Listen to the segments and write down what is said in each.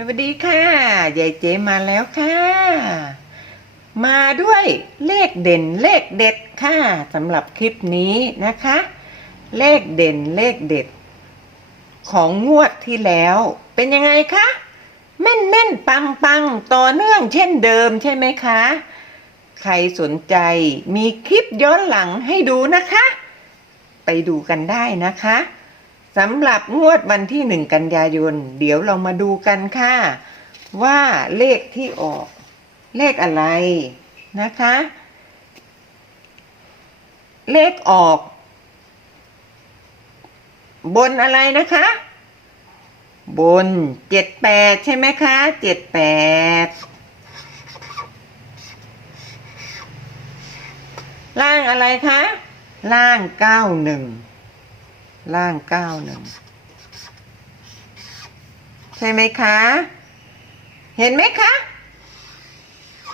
สวัสดีค่ะยายเจมาแล้วค่ะ มาด้วยเลขเด่นเลขเด็ดค่ะสำหรับคลิปนี้นะคะ เลขเด่นเลขเด็ด ของงวดที่แล้ว เป็นยังไงคะแม่นแม่นปังปังต่อเนื่องเช่นเดิมใช่ไหมคะ ใครสนใจมีคลิปย้อนหลังให้ดูนะคะ ไปดูกันได้นะคะ สำหรับงวดวันที่หนึ่งกันยายน เดี๋ยวเรามาดูกันค่ะ ว่าเลขที่ออก เลขอะไรนะคะ เลขออก บนอะไรนะคะ บนเจ็ดแปดใช่ไหมคะเจ็ดแปดล่างอะไรคะ ล่างเก้าหนึ่ง ล่างเก้าหนึ่งใช่ไหมคะ เห็นไหมคะ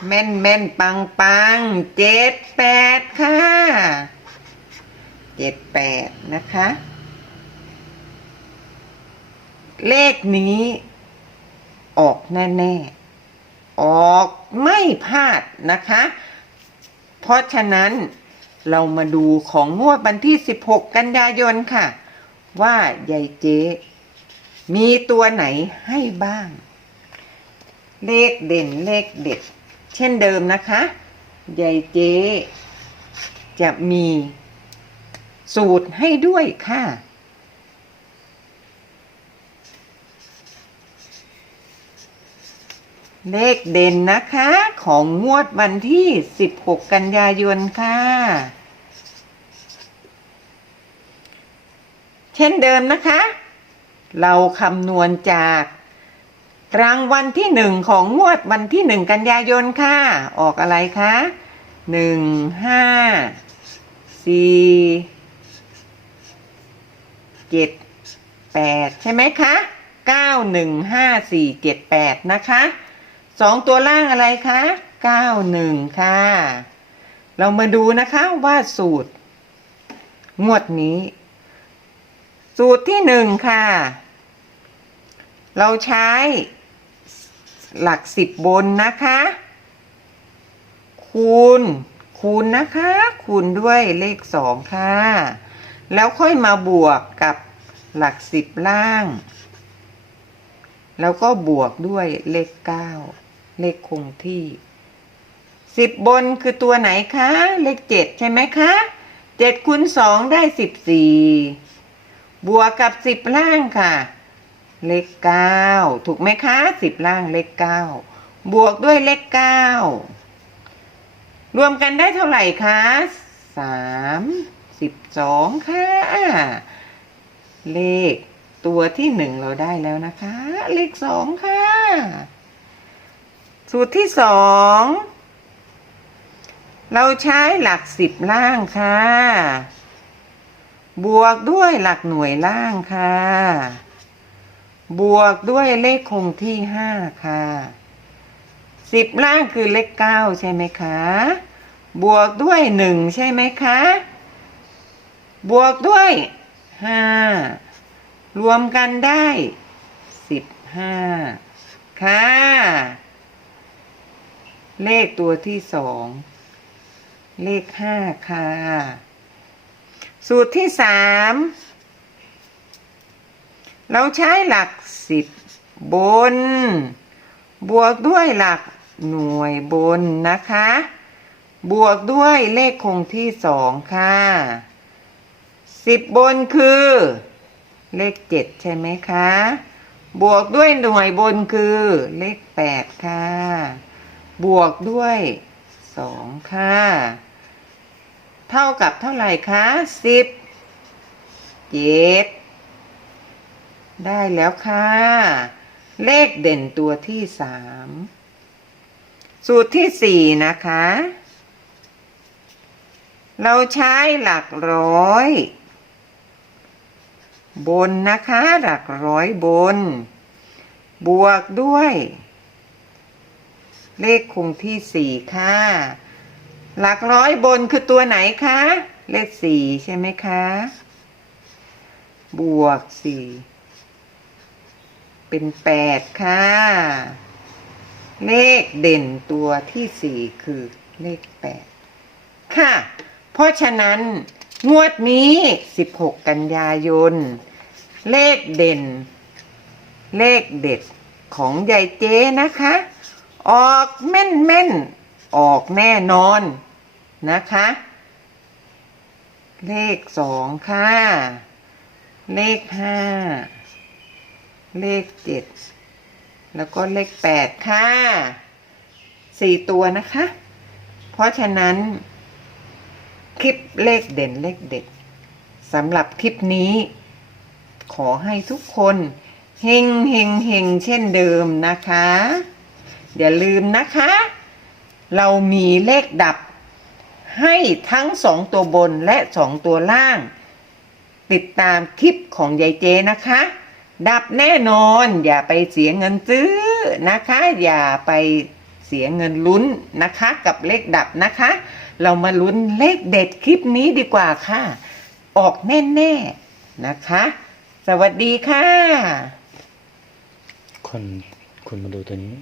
แม่นแม่นปังปังเจ็ดแปดค่ะเจ็ดแปดนะคะ เลขนี้ ออกแน่ๆ ออกไม่พลาดนะคะ เพราะฉะนั้นเรามาดูของงวดวันที่ 16 กันยายนค่ะ ว่ายายเจ๊มีตัวไหนให้บ้าง เลขเด่นเลขเด็ด เช่นเดิมนะคะยายเจ๊จะมีสูตรให้ด้วยค่ะ เลขเด่นนะคะ ของงวดวันที่ 16 กันยายนค่ะ เช่นเดิมนะคะ เราคำนวณจาก รางวัลที่หนึ่งของงวดวันที่หนึ่งกันยายนค่ะ ออกอะไรคะหนึ่งห้าสี่เจ็ดแปดใช่ไหมคะเก้าหนึ่งห้าสี่เจ็ดแปดนะคะสองตัวล่างอะไรคะเก้าหนึ่งค่ะ เรามาดูนะคะว่าสูตรงวดนี้ สูตรที่หนึ่งค่ะ เราใช้หลักสิบบนนะคะ คูณ คูณนะคะ คูณด้วยเลขสองค่ะ แล้วค่อยมาบวกกับหลักสิบล่าง แล้วก็บวกด้วยเลขเก้าเลขคงที่สิบบนคือตัวไหนคะ เลขเจ็ดใช่ไหมคะเจ็ดคูณสองได้สิบสี่ บวกกับสิบล่างค่ะ เลขเก้าถูกไหมคะสิบล่างเลขเก้าบวกด้วยเลขเก้ารวมกันได้เท่าไหร่คะสามสิบสองค่ะ เลขตัวที่หนึ่งเราได้แล้วนะคะ เลขสองค่ะ สูตรที่สองเราใช้หลักสิบล่างค่ะ บวกด้วยหลักหน่วยล่างค่ะ บวกด้วยเลขคงที่ห้าค่ะสิบล่างคือเลขเก้าใช่ไหมคะ บวกด้วยหนึ่งใช่ไหมคะ บวกด้วยห้ารวมกันได้สิบห้าค่ะ เลขตัวที่สอง เลขห้าค่ะ สูตรที่สามเราใช้หลักสิบบน บวกด้วยหลักหน่วยบนนะคะ บวกด้วยเลขคงที่สองค่ะสิบบนคือ เลขเจ็ดใช่ไหมคะ บวกด้วยหน่วยบนคือ เลขแปดค่ะ บวกด้วยสองค่ะ เท่ากับเท่าไหร่คะสิบเจ็ดได้แล้วค่ะ เลขเด่นตัวที่สามสูตรที่สี่นะคะ เราใช้หลักร้อย บนนะคะ หลักร้อยบน บวกด้วย เลขคงที่สี่ค่ะ หลักร้อยบนคือตัวไหนคะ เลขสี่ใช่ไหมคะ บวกสี่เป็นแปดค่ะ เลขเด่นตัวที่สี่คือเลขแปดค่ะ เพราะฉะนั้น งวดนี้16กันยายน เลขเด่น เลขเด็ดของยายเจ๊นะคะ ออกแม่นแม่น ออกแน่นอนนะคะ เลขสองค่ะ เลขห้า เลขเจ็ด แล้วก็เลขแปดค่ะสี่ตัวนะคะ เพราะฉะนั้น คลิปเลขเด่นเลขเด็ดสำหรับคลิปนี้ ขอให้ทุกคนเฮงเฮงเฮงเช่นเดิมนะคะ อย่าลืมนะคะ เรามีเลขดับ ให้ทั้งสองตัวบนและสองตัวล่าง ติดตามคลิปของยายเจนะคะ ดับแน่นอนอย่าไปเสียเงินซื้อนะคะ อย่าไปเสียเงินลุ้นนะคะ กับเลขดับนะคะ เรามาลุ้นเลขเด็ดคลิปนี้ดีกว่าค่ะ ออกแน่ๆนะคะ สวัสดีค่ะ คนคุณมาดูตัวนี้